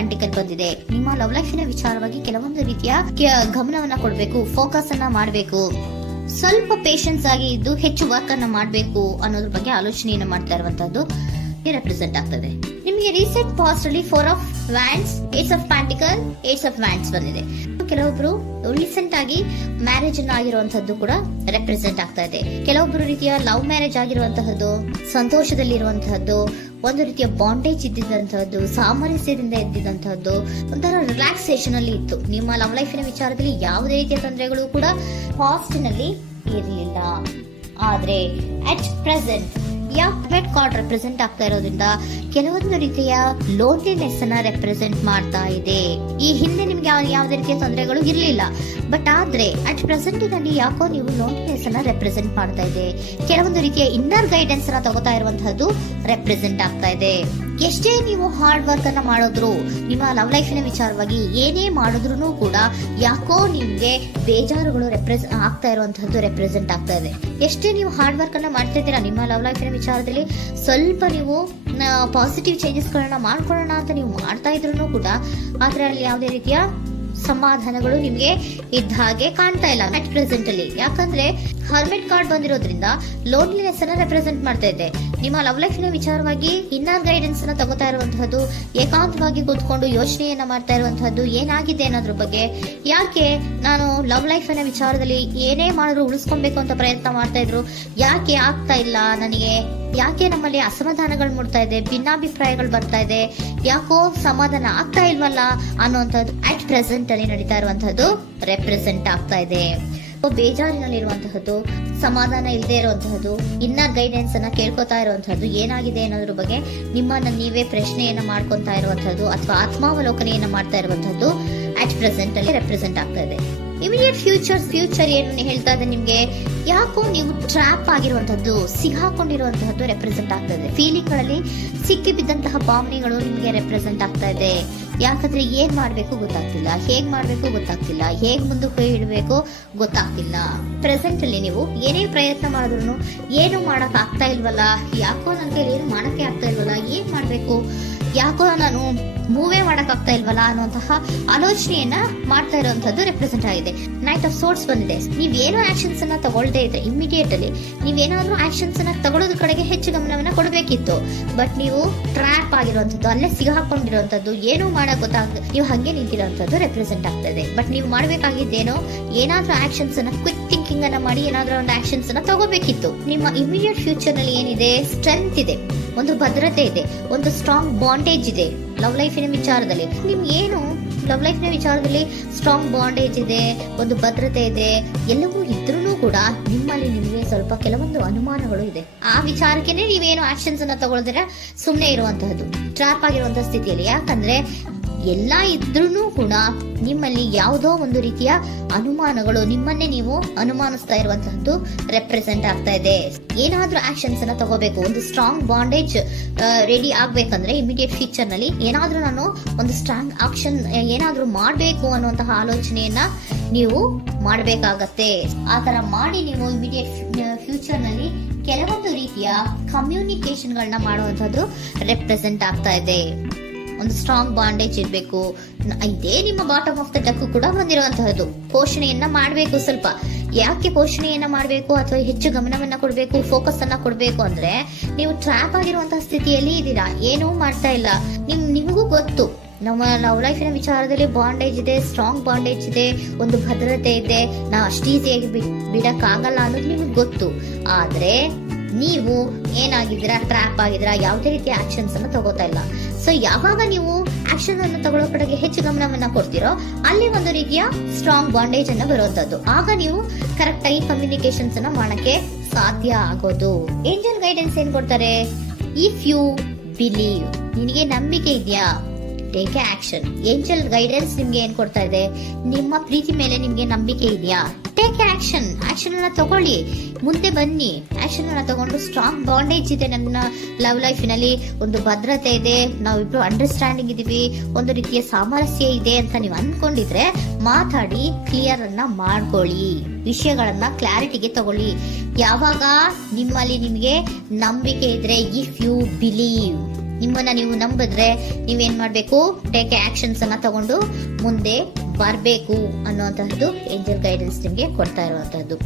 ಪ್ಯಾಂಟಿಕಲ್ ಬಂದಿದೆ. ನಿಮ್ಮ ಲವ್ ಲೈಫಿನ ವಿಚಾರವಾಗಿ ಕೆಲವೊಂದು ರೀತಿಯ ಗಮನವನ್ನ ಕೊಡಬೇಕು, ಫೋಕಸ್ ಅನ್ನ ಮಾಡಬೇಕು, ಸ್ವಲ್ಪ ಪೇಷನ್ಸ್ ಆಗಿ ಇದ್ದು ಹೆಚ್ಚು ವರ್ಕ್ ಅನ್ನ ಮಾಡಬೇಕು ಅನ್ನೋದ್ರ ಬಗ್ಗೆ ಆಲೋಚನೆಯನ್ನ ಮಾಡ್ತಾ ಇರುವಂತದ್ದು ರೆಪ್ರೆಸೆಂಟ್ ಆಗ್ತದೆ. ನಿಮಗೆ ರೀಸೆಂಟ್ ಪಾಸ್ಟ್ ಅಲ್ಲಿ 4 of wands, 8 of pentacle, 8 of wands ಬಂದಿದೆ. ಕೆಲವೊಬ್ರು ರೀಸೆಂಟ್ ಆಗಿ ಮ್ಯಾರೇಜ್ ಅನ್ನ ಆಗಿರುವಂತದ್ದು ಕೂಡ ರೆಪ್ರೆಸೆಂಟ್ ಆಗ್ತಾ ಇದೆ. ಕೆಲವೊಬ್ರು ರೀತಿಯ ಲವ್ ಮ್ಯಾರೇಜ್ ಆಗಿರುವಂತಹದ್ದು, ಸಂತೋಷದಲ್ಲಿರುವಂತಹದ್ದು, ಒಂದು ರೀತಿಯ ಬಾಂಡೇಜ್ ಇದ್ದಿದ್ದಂತಹದ್ದು, ಸಾಮರಸ್ಯದಿಂದ ಇದ್ದಿದ್ದಂತಹದ್ದು, ಒಂಥರ ರಿಲ್ಯಾಕ್ಸೇಷನ್ ಅಲ್ಲಿ ಇತ್ತು. ನಿಮ್ಮ ಲವ್ ಲೈಫಿನ ವಿಚಾರದಲ್ಲಿ ಯಾವುದೇ ರೀತಿಯ ತೊಂದರೆಗಳು ಕೂಡ ಪಾಸ್ಟ್ ನಲ್ಲಿ ಇರಲಿಲ್ಲ. ಆದ್ರೆ at present red card represent ಆಗ್ತಾ ಇರೋದ್ರಿಂದ ಕೆಲವೊಂದು ರೀತಿಯ ಲೋನ್ಲಿನೆಸ್ ಅನ್ನ ರೆಪ್ರೆಸೆಂಟ್ ಮಾಡ್ತಾ ಇದೆ. ಈ ಹಿಂದೆ ನಿಮ್ಗೆ ಯಾವುದೇ ರೀತಿಯ ತೊಂದರೆಗಳು ಇರಲಿಲ್ಲ, ಬಟ್ ಆದ್ರೆ ಅಟ್ ಪ್ರೆಸೆಂಟ್ ನಲ್ಲಿ ಯಾಕೋ ನೀವು ಲೋನ್ಲಿನೆಸ್ ಅನ್ನ ರೆಪ್ರೆಸೆಂಟ್ ಮಾಡ್ತಾ ಇದೆ. ಕೆಲವೊಂದು ರೀತಿಯ ಇನ್ನರ್ ಗೈಡೆನ್ಸ್ ಅನ್ನ ತಗೋತಾ ಇರುವಂತಹದ್ದು ರೆಪ್ರೆಸೆಂಟ್ ಆಗ್ತಾ ಇದೆ. ಎಷ್ಟೇ ನೀವು ಹಾರ್ಡ್ ವರ್ಕ್ ಅನ್ನ ಮಾಡಿದ್ರು, ನಿಮ್ಮ ಲವ್ ಲೈಫಿನ ವಿಚಾರವಾಗಿ ಏನೇ ಮಾಡಿದ್ರು ಕೂಡ ಯಾಕೋ ನಿಮ್ಗೆ ಬೇಜಾರುಗಳು ಆಗ್ತಾ ಇರುವಂತಹದ್ದು ರೆಪ್ರೆಸೆಂಟ್ ಆಗ್ತಾ ಇದೆ. ಎಷ್ಟೇ ನೀವು ಹಾರ್ಡ್ ವರ್ಕ್ ಅನ್ನ ಮಾಡ್ತಾ ಇದ್ದೀರಾ ನಿಮ್ಮ ಲವ್ ಲೈಫಿನ ವಿಚಾರದಲ್ಲಿ, ಸ್ವಲ್ಪ ನೀವು ಪಾಸಿಟಿವ್ ಚೇಂಜಸ್ ಗಳನ್ನ ಮಾಡ್ಕೊಳ್ಳೋಣ ಅಂತ ನೀವು ಮಾಡ್ತಾ ಇದ್ರು ಕೂಡ ಅದರಲ್ಲಿ ಯಾವುದೇ ರೀತಿಯ ಸಮಾಧಾನಗಳು ನಿಮ್ಗೆ ಇದ್ದ ಹಾಗೆ ಕಾಣ್ತಾ ಇಲ್ಲ ಅಟ್ ಪ್ರೆಸೆಂಟ್ ಅಲ್ಲಿ. ಯಾಕಂದ್ರೆ ಹರ್ಮಿಟ್ ಕಾರ್ಡ್ ಬಂದಿರೋದ್ರಿಂದ ಲೋನ್ಲಿನೆಸ್ ಅನ್ನ ರೆಪ್ರೆಸೆಂಟ್ ಮಾಡ್ತಾ ಇದೆ. ನಿಮ್ಮ ಲವ್ ಲೈಫಿನ ವಿಚಾರವಾಗಿ ಇನ್ನರ್ ಗೈಡೆನ್ಸ್ ಅನ್ನ ತಗೋತಾ ಇರುವಂತಹದ್ದು, ಏಕಾಂತವಾಗಿ ಕೂತ್ಕೊಂಡು ಯೋಚನೆಯನ್ನ ಮಾಡ್ತಾ ಇರುವಂತಹದ್ದು, ಏನಾಗಿದೆ ಅನ್ನೋದ್ರ ಬಗ್ಗೆ, ಯಾಕೆ ನಾನು ಲವ್ ಲೈಫ್ ಅನ್ನ ವಿಚಾರದಲ್ಲಿ ಏನೇ ಮಾಡಿದ್ರು ಉಳಿಸ್ಕೊಬೇಕು ಅಂತ ಪ್ರಯತ್ನ ಮಾಡ್ತಾ ಇದ್ರು, ಯಾಕೆ ಆಗ್ತಾ ಇಲ್ಲ ನನಗೆ, ಯಾಕೆ ನಮ್ಮಲ್ಲಿ ಅಸಮಾಧಾನಗಳು ಮೂಡ್ತಾ ಇದೆ, ಭಿನ್ನಾಭಿಪ್ರಾಯಗಳು ಬರ್ತಾ ಇದೆ, ಯಾಕೋ ಸಮಾಧಾನ ಆಗ್ತಾ ಇಲ್ವಲ್ಲ ಅನ್ನುವಂಥದ್ದು ಅಟ್ ಪ್ರೆಸೆಂಟ್ ಅಲ್ಲಿ ನಡೀತಾ ಇರುವಂತಹದ್ದು ರೆಪ್ರೆಸೆಂಟ್ ಆಗ್ತಾ ಇದೆ. ಬೇಜಾರಿನಲ್ಲಿರುವಂತಹದ್ದು, ಸಮಾಧಾನ ಇಲ್ಲದೆ ಇರುವಂತಹದ್ದು, ಇನ್ನರ್ ಗೈಡೆನ್ಸ್ ಅನ್ನ ಕೇಳ್ಕೊತಾ ಇರುವಂತಹದ್ದು, ಏನಾಗಿದೆ ಅನ್ನೋದ್ರ ಬಗ್ಗೆ ನಿಮ್ಮನ್ನ ನೀವೇ ಪ್ರಶ್ನೆಯನ್ನ ಮಾಡ್ಕೊತಾ ಇರುವಂತಹದ್ದು ಅಥವಾ ಆತ್ಮಾವಲೋಕನೆಯನ್ನ ಮಾಡ್ತಾ ಇರುವಂತಹದ್ದು ಅಟ್ ಪ್ರೆಸೆಂಟ್ ಅಲ್ಲಿ ರೆಪ್ರೆಸೆಂಟ್ ಆಗ್ತಾ ಇದೆ. ಇಮಿಡಿಯೇಟ್ ಫ್ಯೂಚರ್ ಏನು ಹೇಳ್ತಾ ಇದೆ ನಿಮ್ಗೆ, ಯಾಕೋ ನೀವು ಟ್ರ್ಯಾಪ್ ಆಗಿರುವಂತಹದ್ದು, ಸಿಗಾಕೊಂಡಿರುವಂತಹದ್ದು ರೆಪ್ರೆಸೆಂಟ್ ಆಗ್ತಾ ಇದೆ. ಫೀಲಿಂಗ್ ಗಳಲ್ಲಿ ಸಿಕ್ಕಿ ಬಿದ್ದಂತಹ ಭಾವನೆಗಳು ನಿಮ್ಗೆ ರೆಪ್ರೆಸೆಂಟ್ ಆಗ್ತಾ ಇದೆ. ಯಾಕಂದ್ರೆ ಏನ್ ಮಾಡ್ಬೇಕು ಗೊತ್ತಾಗ್ತಿಲ್ಲ, ಹೇಗ್ ಮಾಡ್ಬೇಕು ಗೊತ್ತಾಗ್ತಿಲ್ಲ, ಹೇಗ್ ಮುಂದಕ್ಕೆ ಇಡಬೇಕು ಗೊತ್ತಾಗ್ತಿಲ್ಲ. ಪ್ರೆಸೆಂಟ್ ಅಲ್ಲಿ ನೀವು ಏನೇ ಪ್ರಯತ್ನ ಮಾಡಿದ್ರು ಏನು ಮಾಡಕ್ ಆಗ್ತಾ ಇಲ್ವಲ್ಲ, ಯಾಕೋ ನನ್ಗೆ ಏನು ಮಾಡಕ್ಕೆ ಆಗ್ತಾ ಇಲ್ವಲ್ಲ, ಏನ್ ಮಾಡ್ಬೇಕು, ಯಾಕೋ ನಾನು ಮೂವೇ ಮಾಡಕ್ ಆಗ್ತಾ ಇಲ್ವಲ್ಲ ಅನ್ನುವಂತಹ ಆಲೋಚನೆಯನ್ನ ಮಾಡ್ತಾ ಇರುವಂತದ್ದು ರೆಪ್ರೆಸೆಂಟ್ ಆಗಿದೆ. ನೈಟ್ ಆಫ್ ಸೋರ್ಟ್ಸ್ ಬಂದಿದೆ. ನೀವೇನೋ ಆಕ್ಷನ್ಸ್ ಅನ್ನ ತಗೊಳ್ದೇ ಇದ್ರೆ ಇಮಿಡಿಯೇಟ್ ಅಲ್ಲಿ ನೀವೇನಾದ್ರೂ ಆಕ್ಷನ್ಸ್ ಅನ್ನ ತಗೊಳ್ಳೋದ್ರ ಕಡೆಗೆ ಹೆಚ್ಚು ಗಮನವನ್ನ ಕೊಡಬೇಕಿತ್ತು. ಬಟ್ ನೀವು ಟ್ರ್ಯಾಪ್ ಆಗಿರುವಂತದ್ದು, ಅಲ್ಲೇ ಸಿಗಾಕೊಂಡಿರುವಂತದ್ದು, ಏನೂ ಮಾಡಕ್ ಗೊತ್ತಾಗ್ತದೆ, ನೀವು ಹಂಗೆ ನಿಂತಿರುವಂತದ್ದು ರೆಪ್ರೆಸೆಂಟ್ ಆಗ್ತಾ ಇದೆ. ಬಟ್ ನೀವು ಮಾಡ್ಬೇಕಾಗಿದ್ದೇನೋ ಏನಾದ್ರೂ ಆಕ್ಷನ್ಸ್ ಅನ್ನ ಕ್ವಿಕ್ ಥಿಂಕಿಂಗ್ ಅನ್ನ ಮಾಡಿ ಏನಾದ್ರೂ ಒಂದು ಆಕ್ಷನ್ಸ್ ಅನ್ನ ತಗೋಬೇಕಿತ್ತು. ನಿಮ್ಮ ಇಮಿಡಿಯೇಟ್ ಫ್ಯೂಚರ್ ನಲ್ಲಿ ಏನಿದೆ, ಸ್ಟ್ರೆಂತ್ ಇದೆ, ಒಂದು ಭದ್ರತೆ ಇದೆ, ಒಂದು ಸ್ಟ್ರಾಂಗ್ ಬಾಂಡೇಜ್ ಇದೆ. ಲವ್ ಲೈಫಿನ ವಿಚಾರದಲ್ಲಿ ನಿಮ್ಗೆ ಏನು ಲವ್ ಲೈಫಿನ ವಿಚಾರದಲ್ಲಿ ಸ್ಟ್ರಾಂಗ್ ಬಾಂಡೇಜ್ ಇದೆ, ಒಂದು ಭದ್ರತೆ ಇದೆ, ಎಲ್ಲವೂ ಇದ್ರೂ ಕೂಡ ನಿಮ್ಮಲ್ಲಿ ನಿಮಗೆ ಸ್ವಲ್ಪ ಕೆಲವೊಂದು ಅನುಮಾನಗಳು ಇದೆ. ಆ ವಿಚಾರಕ್ಕೆ ನೀವೇನು ಆಕ್ಷನ್ಸ್ ಅನ್ನ ತಗೊಳ್ದಿರ ಸುಮ್ಮನೆ ಇರುವಂತಹದ್ದು, ಟ್ರಾಪ್ ಆಗಿರುವಂತಹ ಸ್ಥಿತಿಯಲ್ಲಿ. ಯಾಕಂದ್ರೆ ಎಲ್ಲ ಇದ್ರೂ ಕೂಡ ನಿಮ್ಮಲ್ಲಿ ಯಾವುದೋ ಒಂದು ರೀತಿಯ ಅನುಮಾನಗಳು, ನಿಮ್ಮನ್ನೇ ನೀವು ಅನುಮಾನಿಸ್ತಾ ಇರುವಂತಹದ್ದು ರೆಪ್ರೆಸೆಂಟ್ ಆಗ್ತಾ ಇದೆ. ಏನಾದ್ರೂ ಆಕ್ಷನ್ಸ್ ಅನ್ನ ತಗೋಬೇಕು, ಒಂದು ಸ್ಟ್ರಾಂಗ್ ಬಾಂಡೇಜ್ ರೆಡಿ ಆಗ್ಬೇಕಂದ್ರೆ ಇಮಿಡಿಯೇಟ್ ಫ್ಯೂಚರ್ ನಲ್ಲಿ ಏನಾದ್ರೂ ನಾನು ಒಂದು ಸ್ಟ್ರಾಂಗ್ ಆಕ್ಷನ್ ಏನಾದ್ರೂ ಮಾಡ್ಬೇಕು ಅನ್ನುವಂತಹ ಆಲೋಚನೆಯನ್ನ ನೀವು ಮಾಡಬೇಕಾಗತ್ತೆ. ಆತರ ಮಾಡಿ ನೀವು ಇಮಿಡಿಯೇಟ್ ಫ್ಯೂಚರ್ ನಲ್ಲಿ ಕೆಲವೊಂದು ರೀತಿಯ ಕಮ್ಯುನಿಕೇಶನ್ ಗಳನ್ನ ಮಾಡುವಂತದ್ದು ರೆಪ್ರೆಸೆಂಟ್ ಆಗ್ತಾ ಇದೆ. ಒಂದು ಸ್ಟ್ರಾಂಗ್ ಬಾಂಡೇಜ್ ಇರಬೇಕು. ಇದೇ ನಿಮ್ಮ ಬಾಟಮ್ ಆಫ್ ದ ಡಕ್ ಕೂಡ ಬಂದಿರುವಂತಹದ್ದು. ಪೋಷಣೆಯನ್ನ ಮಾಡಬೇಕು. ಸ್ವಲ್ಪ ಯಾಕೆ ಪೋಷಣೆಯನ್ನ ಮಾಡಬೇಕು ಅಥವಾ ಹೆಚ್ಚು ಗಮನವನ್ನ ಕೊಡಬೇಕು, ಫೋಕಸ್ ಅನ್ನ ಕೊಡಬೇಕು ಅಂದ್ರೆ, ನೀವು ಟ್ರ್ಯಾಪ್ ಆಗಿರುವಂತಹ ಸ್ಥಿತಿಯಲ್ಲಿ ಇದ್ದೀರಾ, ಏನೂ ಮಾಡ್ತಾ ಇಲ್ಲ. ನಿಮಗೂ ಗೊತ್ತು ನಮ್ಮ ಲವ್ ಲೈಫಿನ ವಿಚಾರದಲ್ಲಿ ಬಾಂಡೇಜ್ ಇದೆ, ಸ್ಟ್ರಾಂಗ್ ಬಾಂಡೇಜ್ ಇದೆ, ಒಂದು ಭದ್ರತೆ ಇದೆ, ನಾವು ಅಷ್ಟು ಈಸಿಯಾಗಿ ಬಿಡಕ್ ಆಗಲ್ಲ ಅನ್ನೋದು ನಿಮ್ಗೆ ಗೊತ್ತು. ಆದ್ರೆ ನೀವು ಏನಾಗಿದ್ದೀರಾ, ಟ್ರ್ಯಾಪ್ ಆಗಿದ್ದೀರಾ, ಯಾವುದೇ ರೀತಿಯ ಆಕ್ಷನ್ಸ್ ಅನ್ನ ತಗೋತಾ ಇಲ್ಲ. ಸೊ ಯಾವಾಗ ನೀವು ಆಕ್ಷನ್ ಅನ್ನು ತಗೊಳ್ಳೋ ಕಡೆಗೆ ಹೆಚ್ಚು ಗಮನವನ್ನ ಕೊಡ್ತೀರೋ, ಅಲ್ಲಿ ಒಂದು ರೀತಿಯ ಸ್ಟ್ರಾಂಗ್ ಬಾಂಡೇಜ್ ಅನ್ನ ಬರುವಂತದ್ದು. ಆಗ ನೀವು ಕರೆಕ್ಟ್ ಆಗಿ ಕಮ್ಯುನಿಕೇಶನ್ಸ್ ಅನ್ನ ಮಾಡಕ್ಕೆ ಸಾಧ್ಯ ಆಗೋದು. ಏಂಜಲ್ ಗೈಡೆನ್ಸ್ ಏನ್ ಕೊಡ್ತಾರೆ, ಇಫ್ ಯು ಬಿಲೀವ್, ನಿನಗೆ ನಂಬಿಕೆ ಇದೆಯಾ, ಟೇಕ್ ಆಕ್ಷನ್. ಏಂಜಲ್ ಗೈಡೆನ್ಸ್ ನಿಮ್ಗೆ ಏನ್ ಕೊಡ್ತಾ ಇದೆ, ನಿಮ್ಮ ಪ್ರೀತಿ ಮೇಲೆ ನಿಮ್ಗೆ ನಂಬಿಕೆ ಇದೆಯಾ, ಟೇಕ್ ಆಕ್ಷನ್. ಆಕ್ಷನ್ ಅನ್ನ ತಗೊಳ್ಳಿ, ಮುಂದೆ ಬನ್ನಿ. ಆಕ್ಷನ್ ಅನ್ನ ತಗೊಂಡು ಸ್ಟ್ರಾಂಗ್ ಬಾಂಡೇಜ್ ಇದೆ ನನ್ನ ಲವ್ ಲೈಫಿನಲ್ಲಿ, ಒಂದು ಭದ್ರತೆ ಇದೆ, ನಾವಿಬ್ರು ಅಂಡರ್ಸ್ಟ್ಯಾಂಡಿಂಗ್ ಇದೀವಿ, ಒಂದು ರೀತಿಯ ಸಾಮರಸ್ಯ ಇದೆ ಅಂತ ನೀವು ಅನ್ಕೊಂಡಿದ್ರೆ ಮಾತಾಡಿ ಕ್ಲಿಯರ್ ಅನ್ನ ಮಾಡ್ಕೊಳ್ಳಿ, ವಿಷಯಗಳನ್ನ ಕ್ಲಾರಿಟಿಗೆ ತಗೊಳ್ಳಿ. ಯಾವಾಗ ನಿಮ್ಮಲ್ಲಿ ನಿಮ್ಗೆ ನಂಬಿಕೆ ಇದ್ರೆ, ಇಫ್ ಯು ಬಿಲೀವ್, ನಿಮ್ಮನ್ನ ನೀವು ನಂಬಿದ್ರೆ ನೀವೇನ್ ಮಾಡ್ಬೇಕು, ಟೇಕ್ ಆಕ್ಷನ್ಸ್ ಅನ್ನ ತಗೊಂಡು ಮುಂದೆ ಬರಬೇಕು ಅನ್ನುವಂತಹದ್ದು ಏಂಜಲ್ ಗೈಡೆನ್ಸ್ ನಿಮ್ಗೆ ಕೊಡ್ತಾ ಇರುವಂತಹದ್ದು.